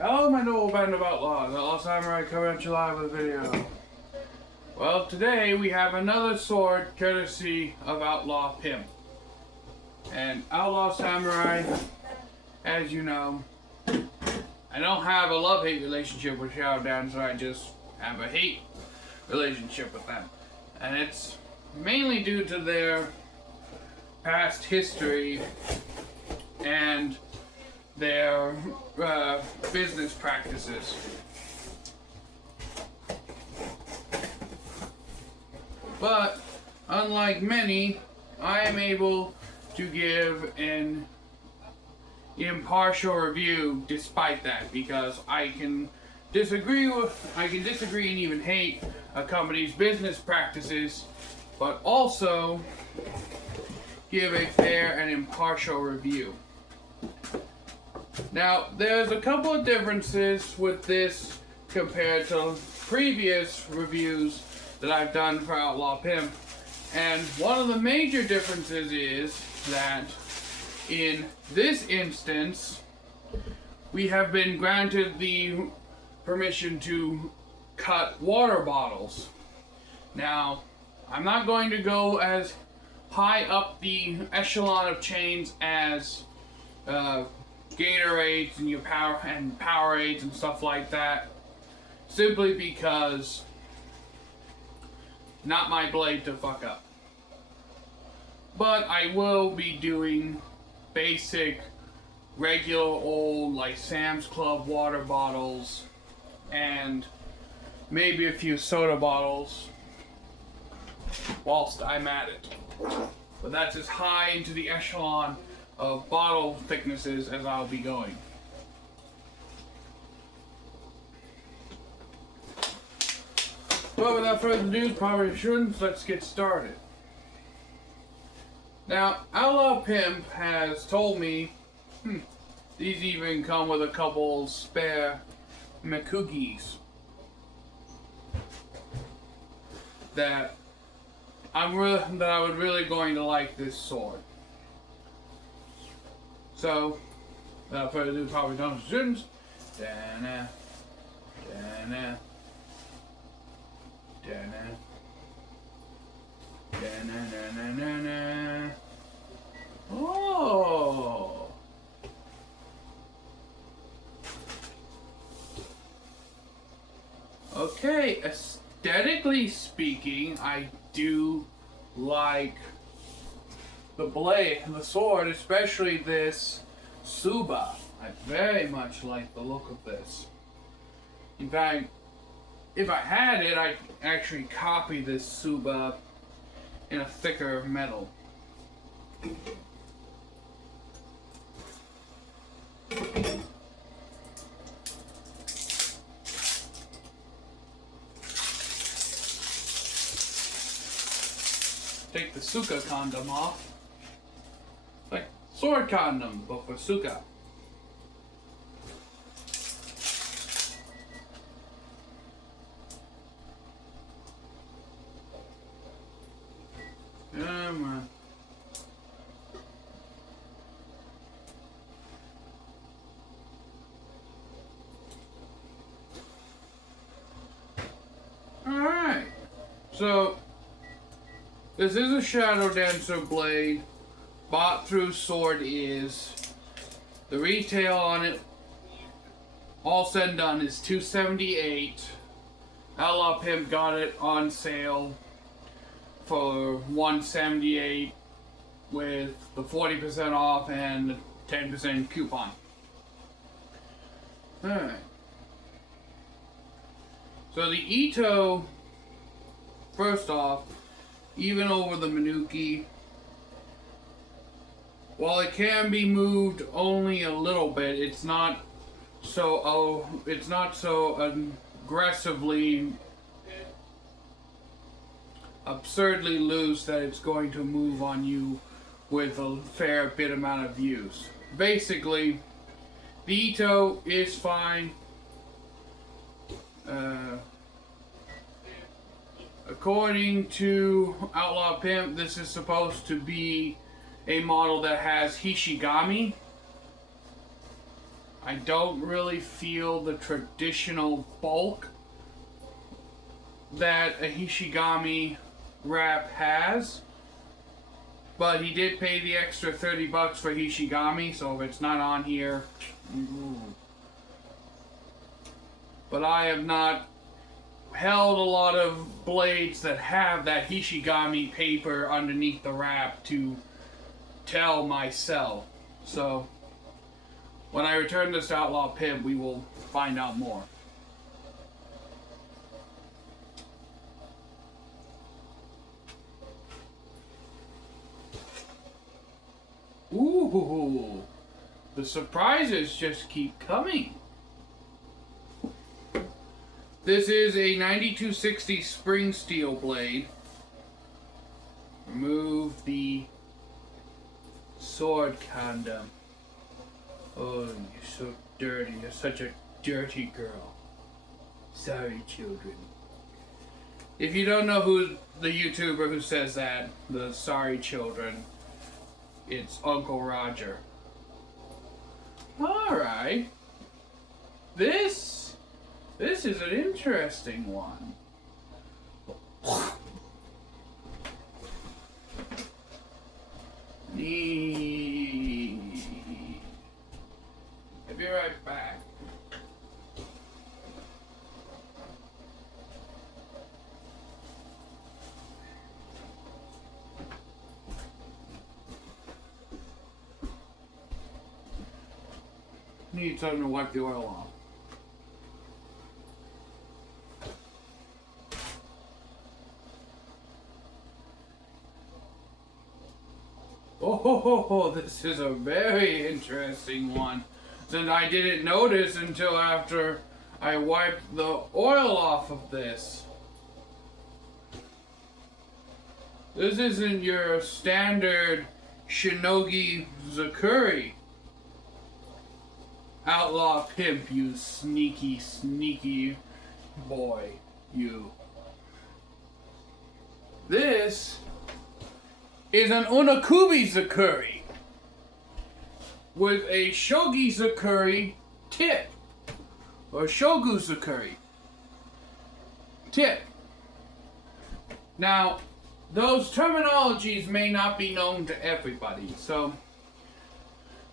Hello, my noble band of outlaws. Outlaw Samurai coming at you live with a video. Well, today we have another sword courtesy of Outlaw Pimp. And Outlaw Samurai, as you know, I don't have a love-hate relationship with Shadow Dancer, I just have a hate relationship with them. And it's mainly due to their past history and their business practices. But unlike many, I am able to give an impartial review despite that, because I can disagree and even hate a company's business practices, but also give a fair and impartial review. Now, there's a couple of differences with this compared to previous reviews that I've done for Outlaw Pimp, and one of the major differences is that in this instance, we have been granted the permission to cut water bottles. Now, I'm not going to go as high up the echelon of chains as Gatorades and Powerades and stuff like that, simply because not my blade to fuck up. But I will be doing basic, regular old, like Sam's Club water bottles and maybe a few soda bottles whilst I'm at it. But that's as high into the echelon of bottle thicknesses as I'll be going. But without further ado, proficient, let's get started. Now, Outlaw Pimp has told me, these even come with a couple spare Mikugis, that I would really going to like this sword. So, without further ado, proficient students. Da-na, da-na, da-na, da-na-na-na-na-na. Oh! Okay, aesthetically speaking, I do like the blade, the sword, especially this Suba. I very much like the look of this. In fact, if I had it, I'd actually copy this Suba in a thicker metal. Take the Suka condom off. Like sword condom, but for Suka. Come on. Alright. So, this is a Shadow Dancer blade, bought through Sword Is. The retail on it, all said and done, is $278. Outlaw Pimp got it on sale for $178 with the 40% off and the 10% coupon. Alright. So the Ito, first off, even over the Minuki, while it can be moved only a little bit, it's not so aggressively, absurdly loose that it's going to move on you with a fair bit amount of use. Basically, the Ito is fine. According to Outlaw Pimp, this is supposed to be a model that has Hishigami. I don't really feel the traditional bulk that a Hishigami wrap has. But he did pay the extra $30 for Hishigami, so if it's not on here. But I have not held a lot of blades that have that Hishigami paper underneath the wrap to tell myself. So when I return this to Outlaw Pimp, we will find out more. Ooh, the surprises just keep coming. This is a 9260 spring steel blade. Remove the sword condom. Oh, you're so dirty. You're such a dirty girl. Sorry, children. If you don't know who the YouTuber who says that, the sorry children, it's Uncle Roger. Alright. This is an interesting one. I'll be right back. Need something to wipe the oil off. Oh, this is a very interesting one. Since I didn't notice until after I wiped the oil off of this. This isn't your standard shenogi zakuri. Outlaw Pimp, you sneaky, sneaky boy, you. This is an unokubi with a shogi zakuri tip, or shogu zakuri tip. Now, those terminologies may not be known to everybody, so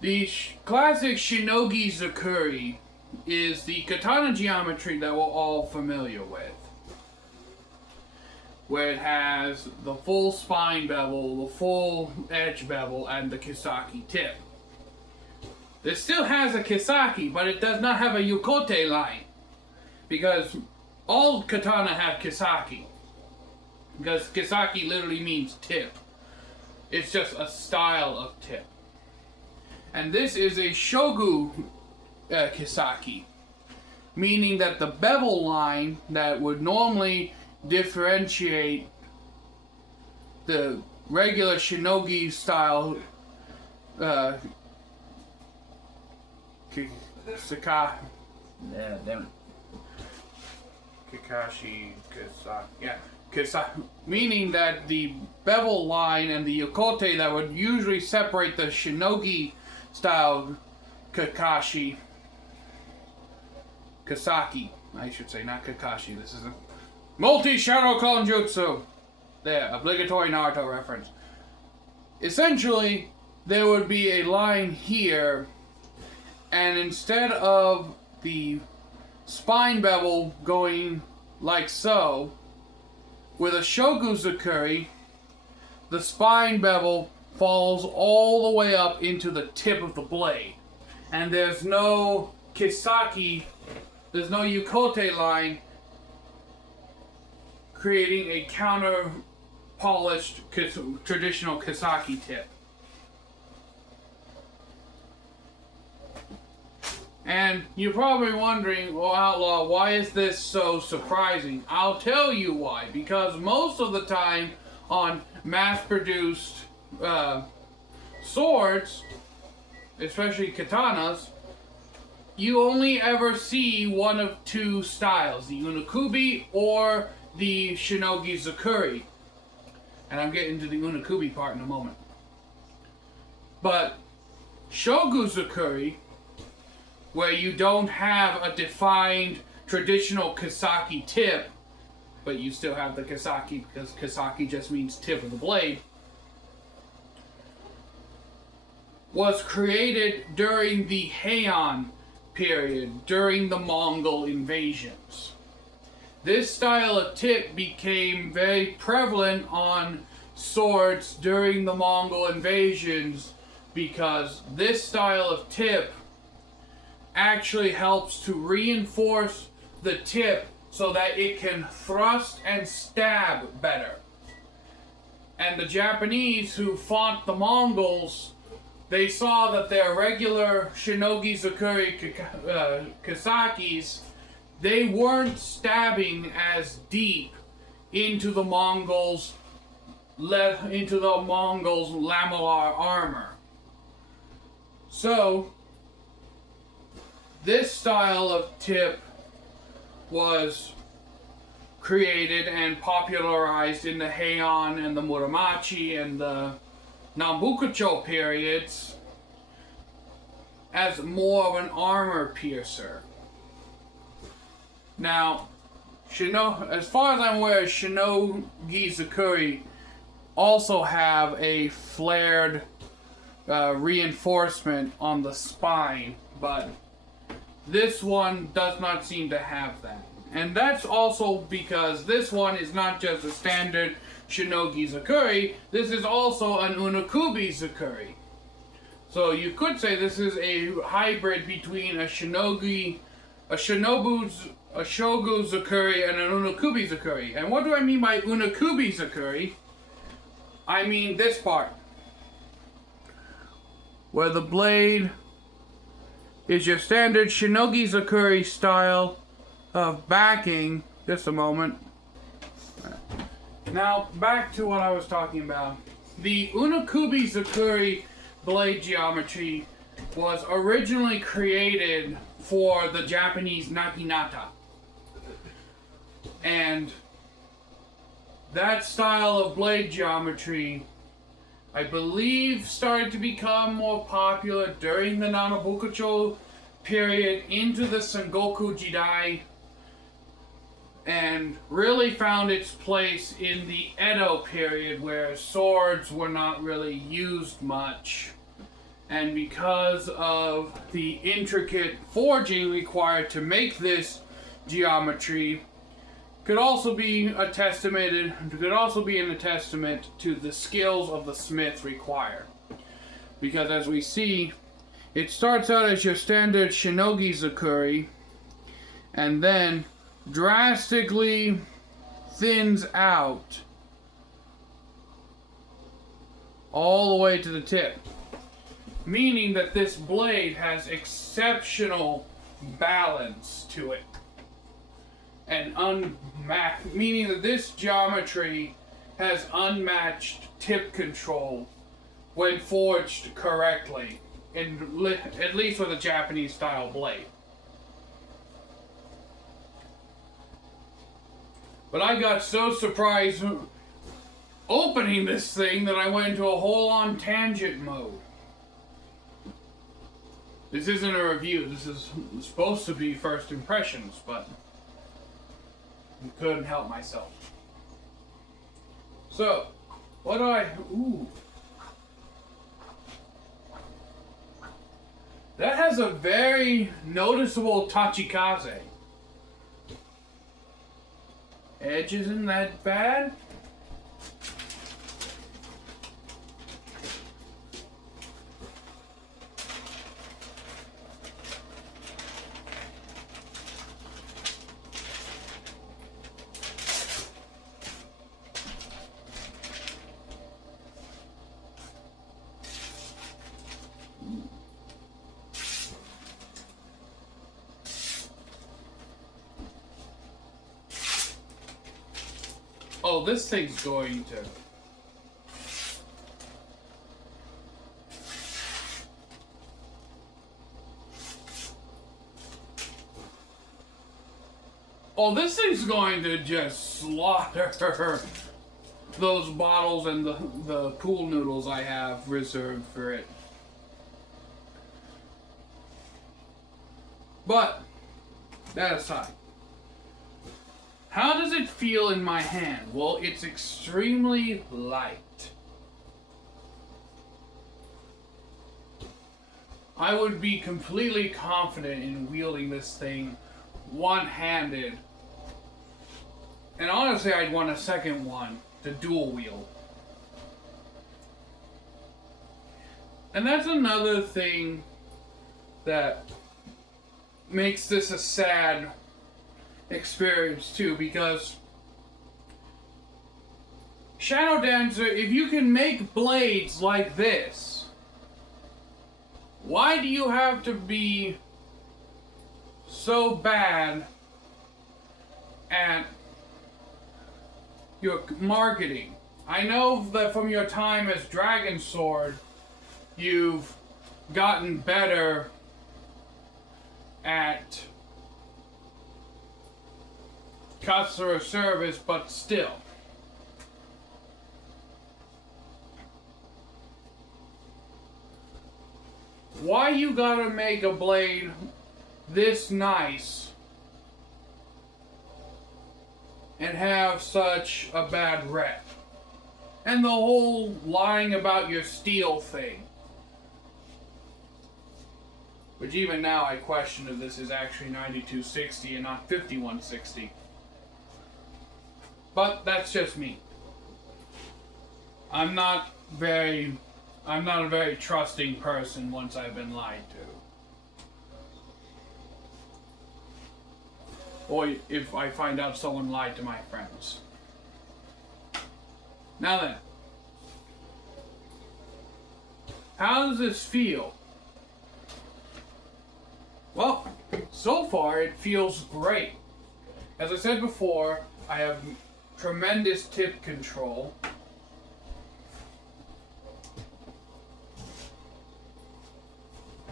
the classic shenogi zakuri is the katana geometry that we're all familiar with, where it has the full spine bevel, the full edge bevel, and the kasaki tip. This still has a kasaki, but it does not have a yukota line, because all katana have kasaki, because kasaki literally means tip. It's just a style of tip. And this is a shogu kasaki, meaning that the bevel line that would normally differentiate the regular shenogi style meaning that the bevel line and the yukota that would usually separate the shenogi style kasaki, I should say, not Kakashi. This is a multi-shadow konjutsu. There, obligatory Naruto reference. Essentially, there would be a line here, and instead of the spine bevel going like so, with a shogu zakuri, the spine bevel falls all the way up into the tip of the blade. And there's no kasaki, there's no yukota line creating a counter polished traditional kasaki tip. And you're probably wondering, well, Outlaw, why is this so surprising? I'll tell you why. Because most of the time on mass-produced swords, especially katanas, you only ever see one of two styles, the unokubi or the shenogi zakuri. And I'm getting to the unokubi part in a moment. But shogu zakuri where you don't have a defined traditional kasaki tip, but you still have the kasaki because kasaki just means tip of the blade, was created during the Heian period, during the Mongol invasions. This style of tip became very prevalent on swords during the Mongol invasions because this style of tip actually helps to reinforce the tip so that it can thrust and stab better. And the Japanese who fought the Mongols, they saw that their regular shenogi, zakuri, kasakis, they weren't stabbing as deep into the Mongols' lamellar armor. So this style of tip was created and popularized in the Heian and the Muromachi and the Nambukacho periods as more of an armor piercer. Now, as far as I'm aware, shenogi zakuri also have a flared reinforcement on the spine, but this one does not seem to have that. And that's also because this one is not just a standard shenogi zakuri, this is also an unokubi So you could say this is a hybrid between a shogu zakuri and an unokubi zakuri. And what do I mean by unokubi zakuri? I mean this part, where the blade is your standard shenogi zakuri style of backing. Just a moment. Now, back to what I was talking about. The unokubi zakuri blade geometry was originally created for the Japanese naginata. And that style of blade geometry, I believe, started to become more popular during the Nambukacho period into the Sengoku Jidai, and really found its place in the Edo period where swords were not really used much. And because of the intricate forging required to make this geometry, could also be an testament to the skills of the smith required. Because as we see, it starts out as your standard shenogi zakuri, and then drastically thins out all the way to the tip, meaning that this blade has exceptional balance to it, and meaning that this geometry has unmatched tip control when forged correctly, at least with a Japanese style blade. But I got so surprised opening this thing that I went into a whole on tangent mode. This isn't a review, this is supposed to be first impressions, but I couldn't help myself. So, what do I... Ooh. That has a very noticeable tachikaze. Edge isn't that bad. Oh, this thing's going to... Oh, this thing's going to just slaughter those bottles and the pool noodles I have reserved for it. But, that aside. How does it feel in my hand? Well, it's extremely light. I would be completely confident in wielding this thing one-handed. And honestly, I'd want a second one to dual wield. And that's another thing that makes this a sad experience too, because Shadow Dancer, if you can make blades like this, why do you have to be so bad at your marketing? I know that from your time as Dragon Sword, you've gotten better at customer service, but still. Why you gotta make a blade this nice and have such a bad rep? And the whole lying about your steel thing. Which even now I question if this is actually 9260 and not 5160. But that's just me. I'm not a very trusting person once I've been lied to. Or if I find out someone lied to my friends. Now then. How does this feel? Well, so far it feels great. As I said before, I have tremendous tip control.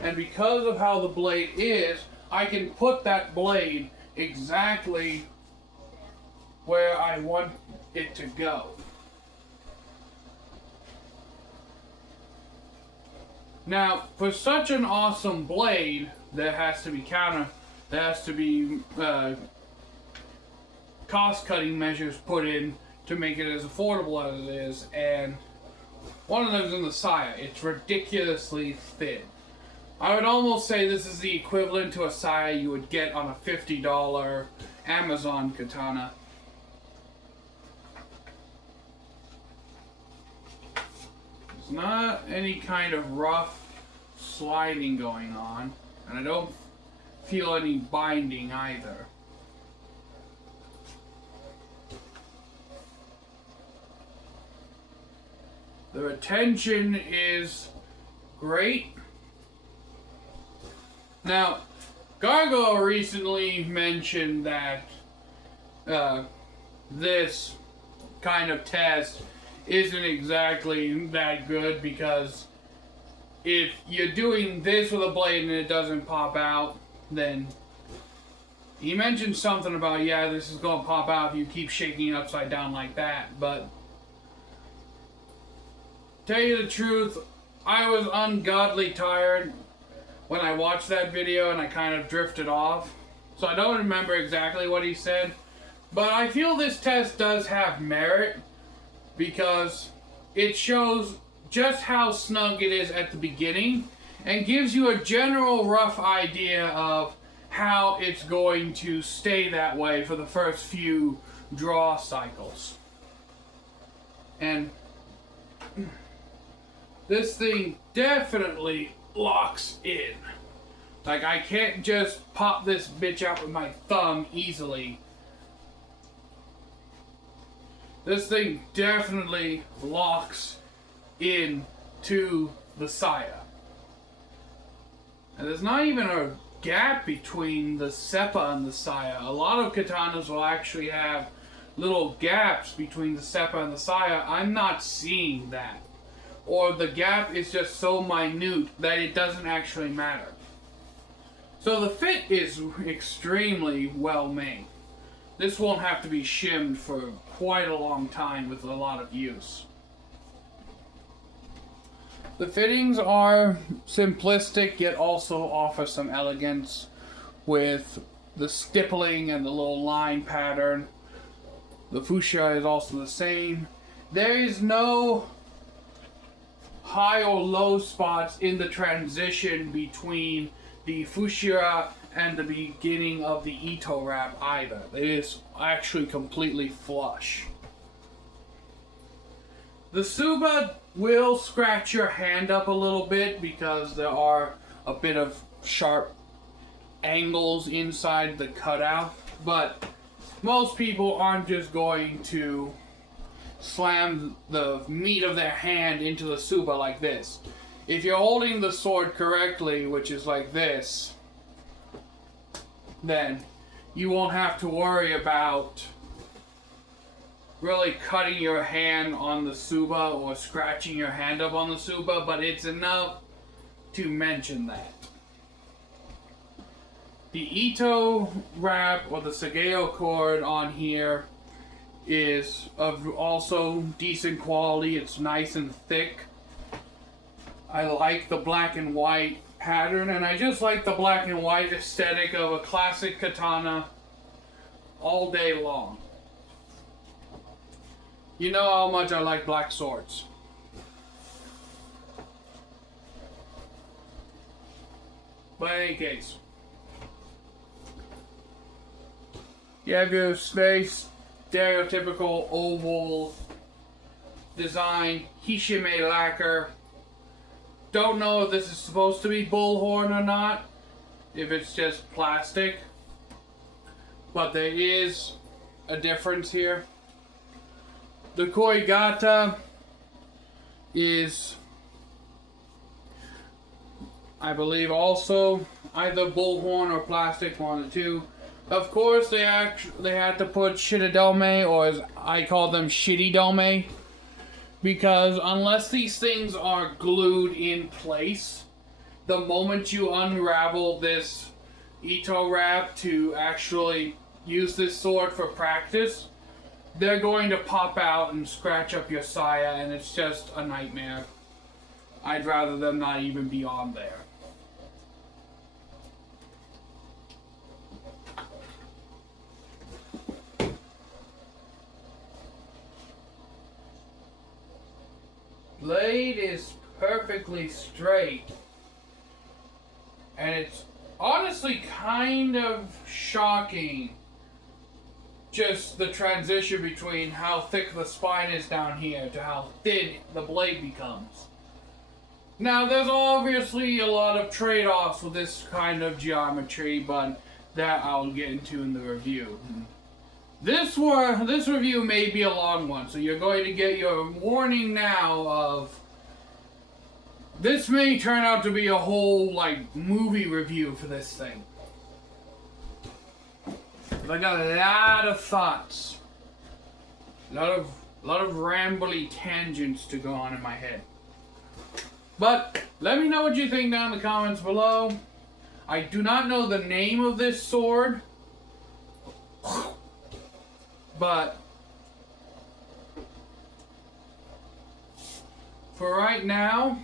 And because of how the blade is, I can put that blade exactly where I want it to go. Now, for such an awesome blade, there has to be cost-cutting measures put in to make it as affordable as it is, and one of them is in the saya. It's ridiculously thin. I would almost say this is the equivalent to a saya you would get on a $50 Amazon katana. There's not any kind of rough sliding going on, and I don't feel any binding either. The retention is great. Now, Gargoyle recently mentioned that this kind of test isn't exactly that good, because if you're doing this with a blade and it doesn't pop out, then he mentioned something about, yeah, this is going to pop out if you keep shaking it upside down like that. But tell you the truth, I was ungodly tired when I watched that video, and I kind of drifted off. So I don't remember exactly what he said. But I feel this test does have merit, because it shows just how snug it is at the beginning and gives you a general rough idea of how it's going to stay that way for the first few draw cycles. And this thing definitely locks in. Like, I can't just pop this bitch out with my thumb easily. This thing definitely locks in to the saya. And there's not even a gap between the seppa and the saya. A lot of katanas will actually have little gaps between the seppa and the saya. I'm not seeing that. Or the gap is just so minute that it doesn't actually matter. So the fit is extremely well made. This won't have to be shimmed for quite a long time with a lot of use. The fittings are simplistic, yet also offer some elegance with the stippling and the little line pattern. The fuchsia is also the same. There is no high or low spots in the transition between the fuchsia and the beginning of the Ito wrap either. It is actually completely flush. The Tsuba will scratch your hand up a little bit because there are a bit of sharp angles inside the cutout, but most people aren't just going to slam the meat of their hand into the Tsuba like this. If you're holding the sword correctly, which is like this, then you won't have to worry about really cutting your hand on the Tsuba or scratching your hand up on the Tsuba, but it's enough to mention that. The Ito wrap or the Sageo cord on here is of also decent quality. It's nice and thick. I like the black and white pattern, and I just like the black and white aesthetic of a classic katana all day long. You know how much I like black swords. But in any case, you have your very stereotypical oval design, hishime lacquer. Don't know if this is supposed to be bullhorn or not, if it's just plastic, but there is a difference here. The koigata is, I believe, also either bullhorn or plastic, one of the two. Of course, they had to put shitadome, or as I call them, shitty-dome, because unless these things are glued in place, the moment you unravel this Ito wrap to actually use this sword for practice, they're going to pop out and scratch up your saya, and it's just a nightmare. I'd rather them not even be on there. Blade is perfectly straight, and it's honestly kind of shocking, just the transition between how thick the spine is down here to how thin the blade becomes. Now, there's obviously a lot of trade-offs with this kind of geometry, but that I'll get into in the review. This review may be a long one, so you're going to get your warning now of this may turn out to be a whole movie review for this thing. I got a lot of thoughts, a lot of rambly tangents to go on in my head. But let me know what you think down in the comments below. I do not know the name of this sword, but for right now,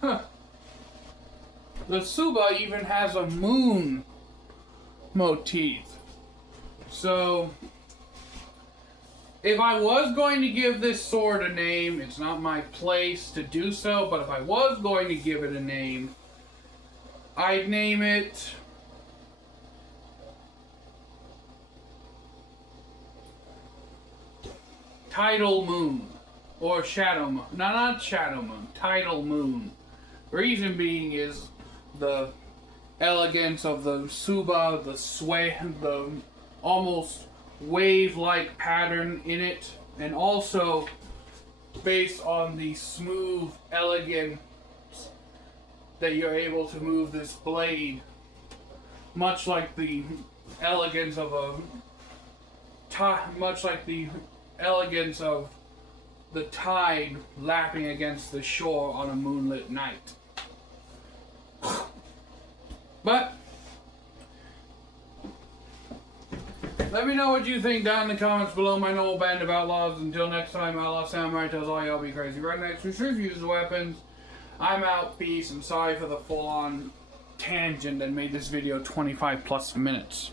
the Tsuba even has a moon motif. So, if I was going to give this sword a name, it's not my place to do so, but if I was going to give it a name, I'd name it Tidal Moon, or Shadow Moon. No, not Shadow Moon, Tidal Moon. Reason being is the elegance of the Tsuba, the almost wave-like pattern in it, and also based on the smooth elegance that you're able to move this blade, much like the elegance of the tide lapping against the shore on a moonlit night. But let me know what you think down in the comments below, my noble band of outlaws. Until next time, Outlaw Samurai tells all y'all be crazy rednecks who reviews the weapons. I'm out, peace. I'm sorry for the full-on tangent that made this video 25 plus minutes.